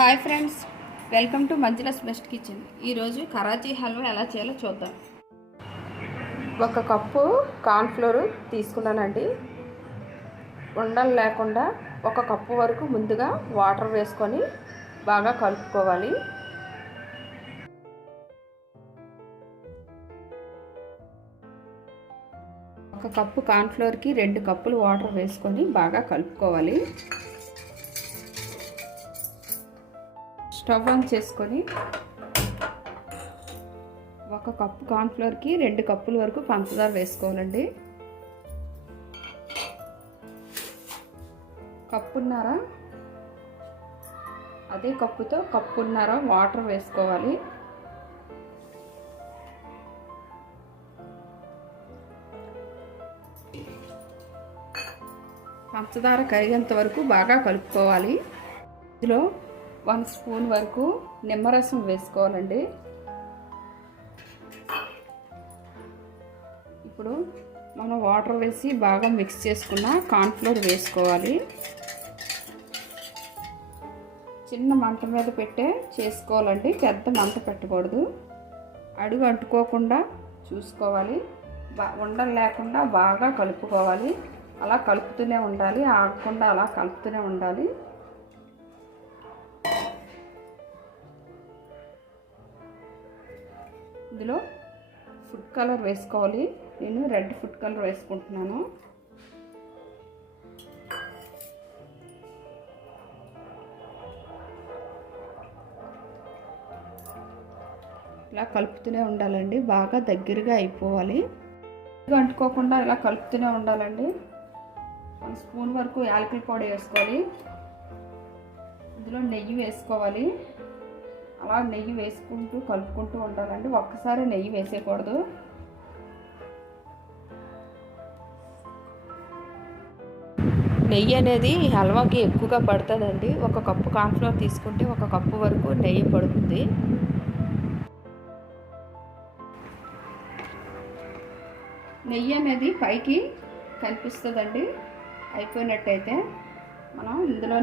Hi friends welcome to Manjula's best kitchen. ఈరోజు కరాచీ హల్వా ఎలా చేయాలో చూద్దాం. ఒక కప్పు కార్న్ఫ్లోర్ తీసుకున్నానండి. ఉండలు లేకుండా ఒక కప్పు వరకు ముందుగా వాటర్ వేసుకొని బాగా కలుపుకోవాలి. ఒక కప్పు కార్న్ఫ్లోర్కి రెండు కప్పులు వాటర్ వేసుకొని బాగా కలుపుకోవాలి. స్టవ్ ఆన్ చేసుకొని ఒక కప్పు కార్న్ఫ్లోర్కి రెండు కప్పుల వరకు పంచదార వేసుకోవాలండి. కప్పున్నర అదే కప్పుతో కప్పున్నర వాటర్ వేసుకోవాలి. పంచదార కరిగేంత వరకు బాగా కలుపుకోవాలి. ఇందులో వన్ స్పూన్ వరకు నిమ్మరసం వేసుకోవాలండి. ఇప్పుడు మనం వాటర్ వేసి బాగా మిక్స్ చేసుకున్న కార్న్ఫ్లోర్ వేసుకోవాలి. చిన్న మంట మీద పెట్టే చేసుకోవాలండి పెద్ద మంట పెట్టకూడదు. అడుగు అంటుకోకుండా చూసుకోవాలి. బా ఉండలు లేకుండా బాగా కలుపుకోవాలి. అలా కలుపుతూనే ఉండాలి ఆగకుండా అలా కలుపుతూనే ఉండాలి. ఇందులో ఫుడ్ కలర్ వేసుకోవాలి. నేను రెడ్ ఫుడ్ కలర్ వేసుకుంటున్నాను. ఇలా కలుపుతూనే ఉండాలండి. బాగా దగ్గరగా అయిపోవాలి. అంటుకోకుండా ఇలా కలుపుతూనే ఉండాలండి. వన్ స్పూన్ వరకు యాలకుల పొడి వేసుకోవాలి. ఇందులో నెయ్యి వేసుకోవాలి. అలా నెయ్యి వేసుకుంటూ కలుపుకుంటూ ఉండాలండి. ఒక్కసారి నెయ్యి వేసేయకూడదు. నెయ్యి అనేది హల్వాకి ఎక్కువగా పడుతుందండి. ఒక కప్పు కార్న్ఫ్లవర్ తీసుకుంటే ఒక కప్పు వరకు నెయ్యి పడుతుంది. నెయ్యి అనేది పైకి కనిపిస్తుందండి. అయిపోయినట్టయితే మనం ఇందులో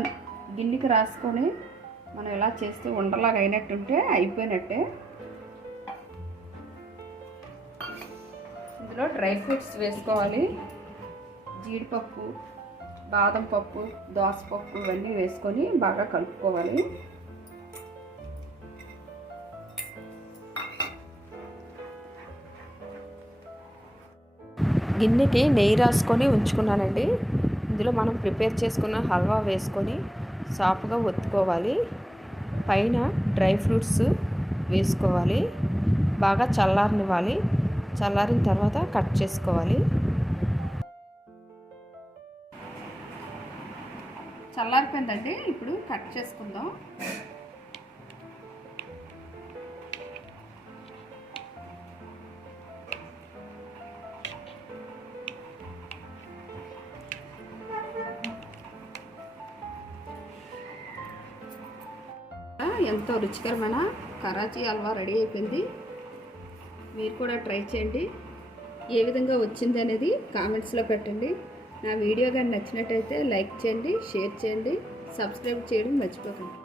గిన్నెకి రాసుకొని మనం ఇలా చేస్తే ఉండలాగా అయినట్టుంటే అయిపోయినట్టే. ఇందులో డ్రై ఫ్రూట్స్ వేసుకోవాలి. జీడిపప్పు బాదం పప్పు దోసపప్పు ఇవన్నీ వేసుకొని బాగా కలుపుకోవాలి. గిన్నెకి నెయ్యి రాసుకొని ఉంచుకున్నానండి. ఇందులో మనం ప్రిపేర్ చేసుకున్న హల్వా వేసుకొని సాఫ్గా ఒత్తుకోవాలి. పైన డ్రై ఫ్రూట్స్ వేసుకోవాలి. బాగా చల్లారనివ్వాలి. చల్లారిన తర్వాత కట్ చేసుకోవాలి. చల్లారిపోయిందండి. ఇప్పుడు కట్ చేసుకుందాం. ఎంతో రుచికరమైన కరాచీ హల్వా రెడీ అయిపోయింది. మీరు కూడా ట్రై చేయండి. ఏ విధంగా వచ్చింది అనేది కామెంట్స్లో పెట్టండి. నా వీడియో కానీ నచ్చినట్టయితే లైక్ చేయండి షేర్ చేయండి సబ్స్క్రైబ్ చేయడం మర్చిపోకండి.